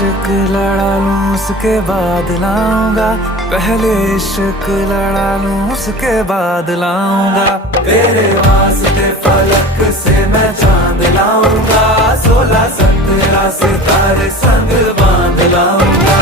इश्क लड़ा लूं उसके बाद लाऊंगा, पहले इश्क लड़ा लूं उसके बाद लाऊंगा। तेरे वास्ते फलक से मैं चांद लाऊंगा, 16-17 सितारे संग बांध लाऊंगा।